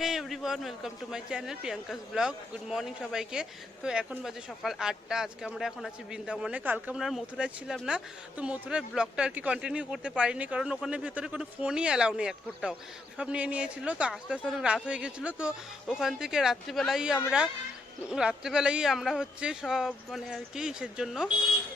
Hey everyone welcome to my channel Priyanka's blog good morning সবাইকে। তো এখন বাজে সকাল আটটা, আজকে আমরা এখন আছি বৃন্দাবনে। কালকে আমরা মথুরায় ছিলাম না, তো মথুরায় ব্লগটা আর কি কন্টিনিউ করতে পারিনি, কারণ ওখানে ভেতরে কোনো ফোনই অ্যালাউ নেই এক ফুটটাও সব নিয়ে নিয়েছিল, তো আস্তে আস্তে অনেক রাত হয়ে গেছিল, তো ওখান থেকে রাত্রিবেলাই আমরা রাত্রিবেলাই আমরা হচ্ছে সব মানে আর কি ইসের জন্য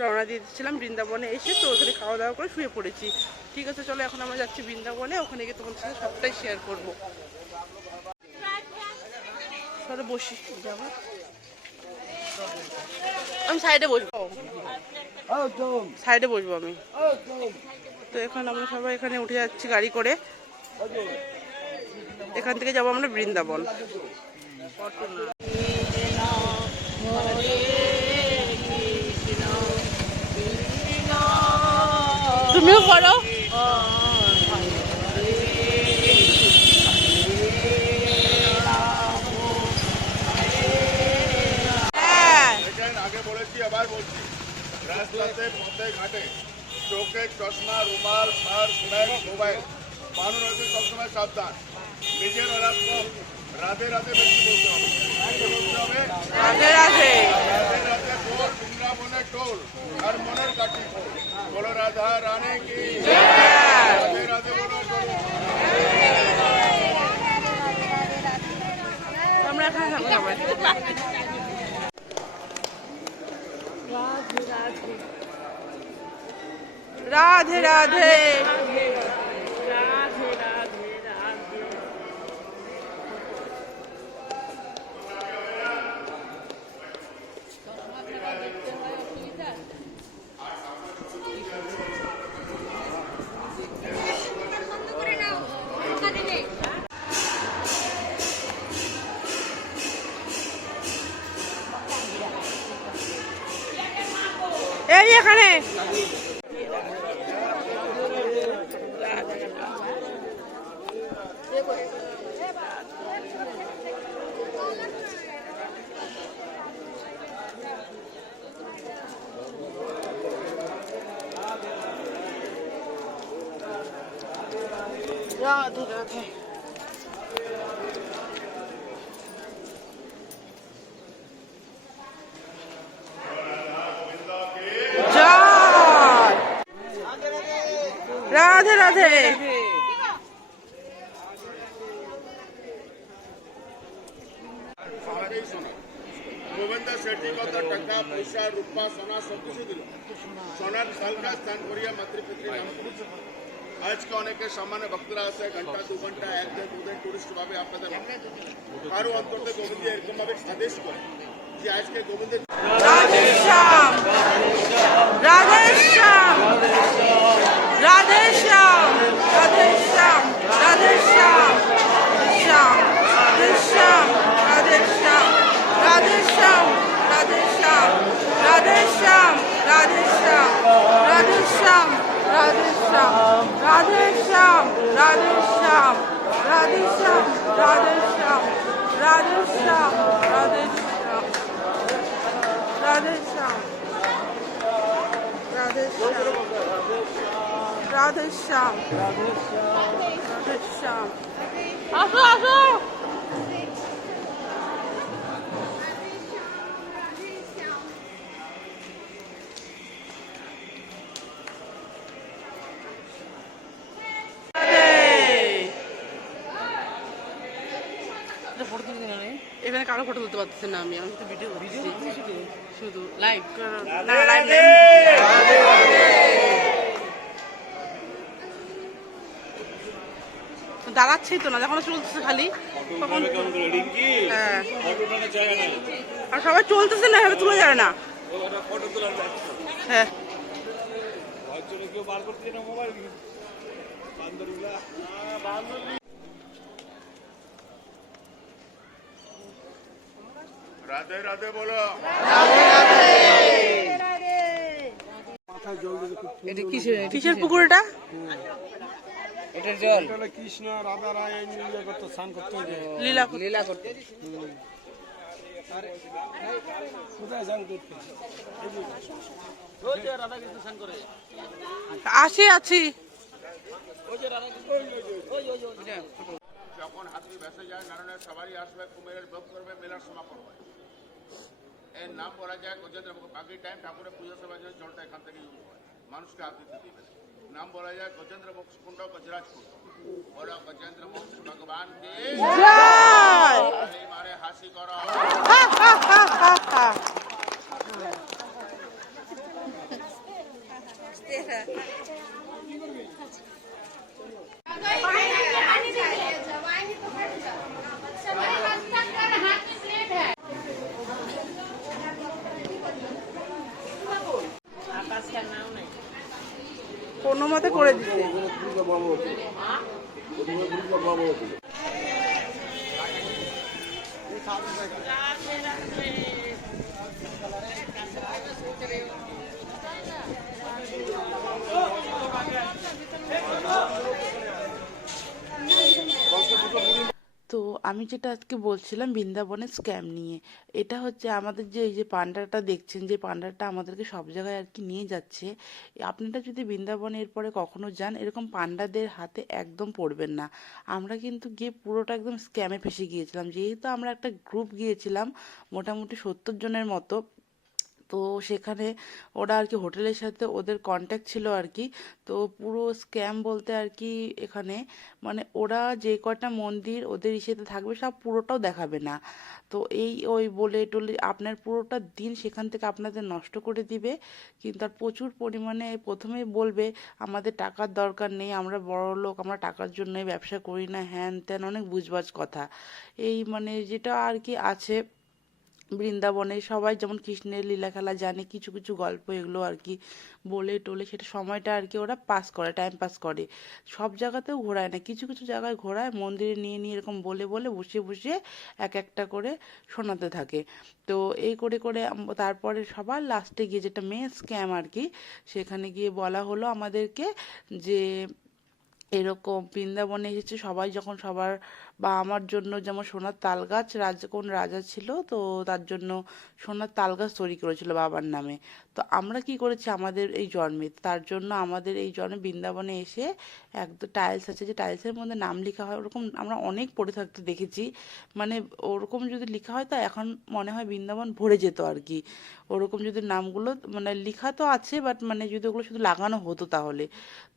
রওনা দিয়ে দিচ্ছিলাম বৃন্দাবনে এসে, তো ওখানে খাওয়া দাওয়া করে শুয়ে পড়েছি। ঠিক আছে, চলো এখন আমরা যাচ্ছি বৃন্দাবনে, ওখানে গিয়ে তোমাদের সাথে সবটাই শেয়ার করব। চলো বসি যাব। আমি সাইডে বসবো। সাইডে বসবো আমি। তো এখন আমরা সবাই এখানে উঠে যাচ্ছি গাড়ি করে। এখান থেকে যাব আমরা বৃন্দাবন। তুমিও করো। বলেছি। বলছি রাস্তাতে পথে ঘাটে চোখে চশমা রুমাল সার ব্যাগ মোবাইল। মানুষ হচ্ছে সবসময় সাবধান। নিজের রাস্তা রাধে রাধে বেশি বলতে হবে। বলতে হবে রাধে রাধে। রাধে বৃন্দাবনে টোল আর মনের কাটি খোল বলো রাধা রানে কি রাধে রাধে বলো চলো আমরা এখানে থাকব সবাই রাধে। এই এখানে। 야, 네, 이렇게. পয়সা রূপা সোনা সব কিছু দিল। সোনার সালকা স্থান করিয়া মাতৃপিতৃ নাম আজকে অনেকে সামান্য ভক্তরা আছে, ঘণ্টা, দু ঘণ্টা, এক দিন দু দিন টুরিস্ট ভাবে আপনাদের কারও অন্তত গোবিন্দ এরকম ভাবে আদেশ করে যে আজকে গোবিন্দ রাধে শ্যাম রাধে শ্যাম রাধে শ্যাম রাধে শ্যাম রাধে শ্যাম রাধে শ্যাম রাধে শ্যাম রাধে শ্যাম রাধে শ্যাম রাধে শ্যাম আসো আসো এখানে কারও ফটো তুলতে পারতেছি না আমি আমি তো ভিডিও ভিডিও শুধু লাইভ না লাইভ দাঁড়াচ্ছি তো না যখন চলতেছে খালি তখন হ্যাঁ। আর সবাই চলতেছে না এভাবে তুলে যাবে না। হ্যাঁ। রাধে রাধে বলো। এটা কিসের কিসের পুকুর এটা এটার জল কৃষ্ণ রাধা রায় করতো স্নান করতে। লীলা লীলা করতে। কোথায় স্নান করতে? আসি আছি। যখন হাতি ভেসে যায় নারায়ণের সবারই আসবে কুমিরের ভোগ করবে মেলার সমাপন হয়। এর নাম বলা যায় গজেন্দ্র বাকি টাইম ঠাকুরের পুজো সেবার জন্য জলটা এখান থেকে ইউজ হয়। মানুষকে আতিথ্য দিবে। নাম বলা যায় গজেন্দ্র মুখ কুণ্ড গজরাজ কুণ্ড। বলো গজেন্দ্র মুখ ভগবান কে? মারে হাসি করো। পাবো পাবো Thank you. তো আমি যেটা আজকে বলছিলাম বৃন্দাবনের স্ক্যাম নিয়ে, এটা হচ্ছে আমাদের যে, এই যে পান্ডাটা দেখছেন, যে পান্ডাটা আমাদেরকে সব জায়গায় আর কি নিয়ে যাচ্ছে আপনারা যদি বৃন্দাবনে এরপরে কখনো যান, এরকম পান্ডাদের হাতে একদম পড়বেন না। আমরা কিন্তু গিয়ে পুরোটা একদম স্ক্যামে ফেসে গিয়েছিলাম। যেহেতু আমরা একটা গ্রুপ গিয়েছিলাম, মোটামুটি সত্তর জনের মতো তো সেখানে ওরা আর কি হোটেলের সাথে ওদের কন্ট্যাক্ট ছিল আর কি তো পুরো স্ক্যাম বলতে আর কি এখানে মানে ওরা যে কয়টা মন্দির ওদের ইসেতে থাকবে সব পুরোটাও দেখাবে না। তো এই ওই বলে টলে আপনার পুরোটা দিন সেখান থেকে আপনাদের নষ্ট করে দিবে। কিন্তু আর প্রচুর পরিমাণে প্রথমেই বলবে, আমাদের টাকার দরকার নেই, আমরা বড় লোক আমরা টাকার জন্যই ব্যবসা করি না। হ্যান ত্যান অনেক বুঝবাজ কথা। এই মানে যেটা আর কি আছে বৃন্দাবনে সবাই যেমন কৃষ্ণের লীলা খেলা জানে, কিছু কিছু গল্প এগুলো আর কি বলে টলে সেটা সময়টা আর কি ওরা পাস করে টাইম পাস করে। সব জায়গাতেও ঘোরায় না, কিছু কিছু জায়গায় ঘোরায়, মন্দিরে নিয়ে নিয়ে এরকম বলে বলে বসে বসে এক একটা করে শোনাতে থাকে। তো এই করে করে তারপরে সবার লাস্টে গিয়ে যেটা মেন স্ক্যাম আর কি, সেখানে গিয়ে বলা হলো আমাদেরকে যে এরকম বৃন্দাবনে এসেছে সবাই যখন সবার বা আমার জন্য যেমন সোনার তাল গাছ রাজা, কোন রাজা ছিল, তো তার জন্য সোনার তাল গাছ তৈরি করেছিল বাবার নামে। তো আমরা কি করেছি আমাদের এই জন্মে? তার জন্য আমাদের এই জন্মে বৃন্দাবনে এসে একদম টাইলস আছে, যে টাইলসের মধ্যে নাম লেখা হয় ওরকম আমরা অনেক পড়ে থাকতে দেখেছি। মানে ওরকম যদি লেখা হয় তো এখন মনে হয় বৃন্দাবন ভরে যেত আর কি। ওরকম যদি নামগুলো মানে লেখা তো আছে, বাট মানে যদি ওগুলো শুধু লাগানো হতো তাহলে।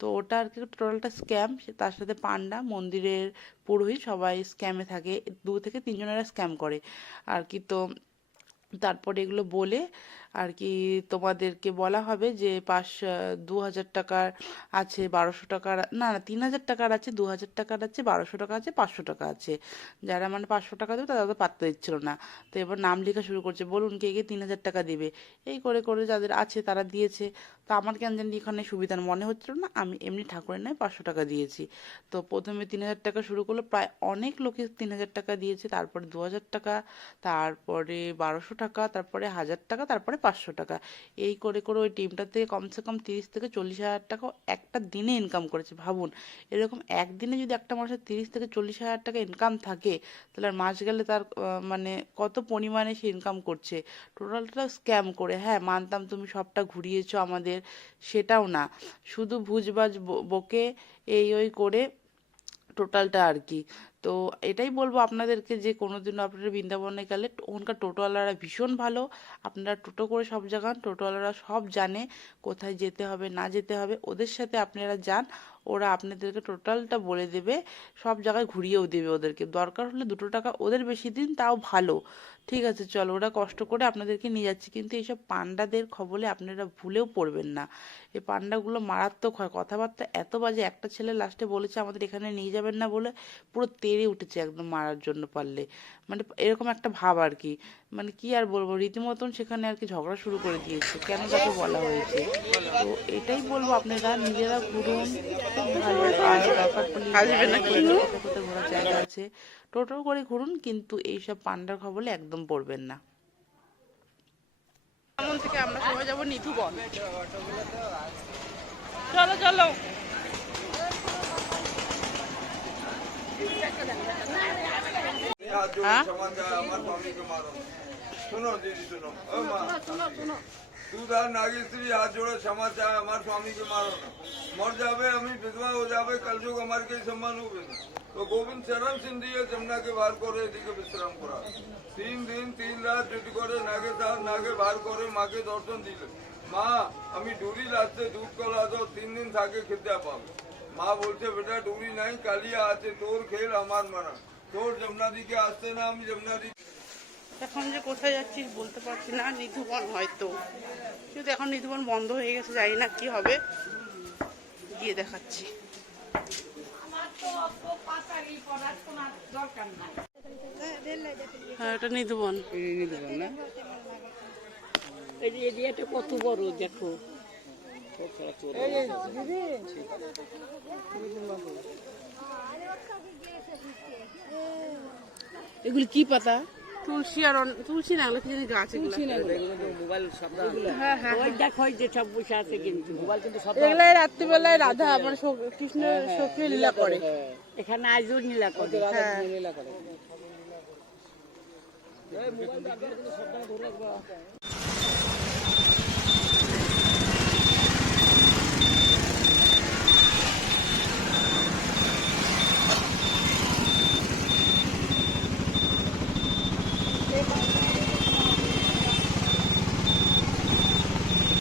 তো ওটা আর কি টোটালটা স্ক্যাম তার সাথে পান্ডা মন্দিরের পুরোহিত সবাই স্ক্যামে থাকে, দু থেকে তিনজনেরা স্ক্যাম করে। আর কি তো তারপরে এগুলো বলে আর কি তোমাদেরকে বলা হবে যে পাঁচ দু হাজার টাকার আছে বারোশো টাকার, না না তিন হাজার টাকার আছে দু হাজার টাকার আছে, বারোশো টাকা আছে, পাঁচশো টাকা আছে। যারা মানে পাঁচশো টাকা দেবে তারা তো পাত্তা দিচ্ছিল না। তো এবার নাম লেখা শুরু করছে, বলুন কে কে তিন হাজার টাকা দেবে। এই করে করে যাদের আছে তারা দিয়েছে। তো আমার কেন জানি এখানে সুবিধার মনে হচ্ছিল না, আমি এমনি ঠাকুরের নয় পাঁচশো টাকা দিয়েছি। তো প্রথমে তিন হাজার টাকা শুরু করল প্রায় অনেক লোকে তিন হাজার টাকা দিয়েছে, তারপরে দু হাজার টাকা, তারপরে বারোশো টাকা, তারপরে হাজার টাকা, তারপরে পাঁচশো টাকা। এই করে করে ওই টিমটা থেকে কমসে কম তিরিশ থেকে চল্লিশ হাজার টাকা একটা দিনে ইনকাম করেছে, ভাবুন। এরকম একদিনে যদি একটা মানুষের তিরিশ থেকে চল্লিশ হাজার টাকা ইনকাম থাকে, তাহলে আর মাস গেলে তার মানে কত পরিমাণে সে ইনকাম করছে? টোটালটা স্ক্যাম করে হ্যাঁ মানতাম তুমি সবটা ঘুরিয়েছো আমাদের, সেটাও না। শুধু ভুজবাজ বকে এই ওই করে টোটালটা আর কি। তো এটাই বলব আপনাদেরকে যে কোনোদিনও আপনারা বৃন্দাবনে গেলে ওখানকার টোটোওয়ালারা ভীষণ ভালো। আপনারা টোটো করে সব জায়গান টোটোওয়ালারা সব জানে কোথায় যেতে হবে, না যেতে হবে। ওদের সাথে আপনারা যান, ওরা আপনাদেরকে টোটালটা বলে দেবে, সব জায়গায় ঘুরিয়েও দেবে ওদেরকে। দরকার হলে দুটো টাকা ওদের বেশি দিন, তাও ভালো। ঠিক আছে চলো ওরা কষ্ট করে আপনাদেরকে নিয়ে যাচ্ছে। কিন্তু এইসব পান্ডাদের খবরে আপনারা ভুলেও পড়বেন না। এই পান্ডাগুলো মারাত্মক হয়। কথাবার্তা এত বাজে একটা ছেলে লাস্টে বলেছে আমাদের এখানে নিয়ে যাবেন না বলে পুরো তেড়ে উঠেছে একদম মারার জন্য পারলে। মানে এরকম একটা ভাব আর কি। মানে কি আর বলব রীতিমতন সেখানে আর কি ঝগড়া শুরু করে দিয়েছে। কেন তাকে বলা হয়েছে? তো এটাই বলব আপনারা নিজেরা ঘুরুন। খুব ভালো। আর কোথায় ঘোরার জায়গা আছে। টোটো করে ঘুরুন কিন্তু এইসব পান্ডার খবরে একদম পড়বেন না। এমন থেকে আমরা সবাই যাব নিধুবন চলো চলো। হ্যাঁ? दूध और नागी स्त्री हाथ जोड़ो क्षमा चाहे हमारे स्वामी के मारो ना मर जावे हम ही विधवा हो जावे कल जो हमारे कई सम्मान हो गए तो गोविंद शरण सिंह दिए जमुना के बाहर को रे दी के विश्राम करा तीन दिन तीन रात जुटी को रे नागे साहब नागे बाहर को रे माँ के दर्शन दिले माँ हमें डूरी रास्ते दूध को ला दो तीन दिन थाके खिद्या पाओ माँ बोलते बेटा डूरी नहीं कालिया आते तोर खेल हमार मरा तोर जमुना जी के आस्ते ना हम जमुना जी এখন যে কোথায় যাচ্ছি বলতে পারছি না নিধুবন হয়তো। কিন্তু এখন নিধুবন বন্ধ হয়ে গেছে জানি না কি হবে। গিয়ে দেখাচ্ছি। হ্যাঁ এটা নিধুবন। এই নিয়ে দেবেন না? এই যে এরিয়াটা কত বড় দেখো। এগুলি কি পাতা? তুলসী আর তুলসী না এগুলো কি জানি গাছ না মোবাইল শব্দ হ্যাঁ হ্যাঁ ওই দেখো ওই যে সব বসে আছে কিন্তু মোবাইল কিন্তু শব্দ এগুলাই রাত্রিবেলায় রাধা মানে কৃষ্ণ সখী লীলা করে। এখানে আজও লীলা করে। হ্যাঁ। লীলা করে।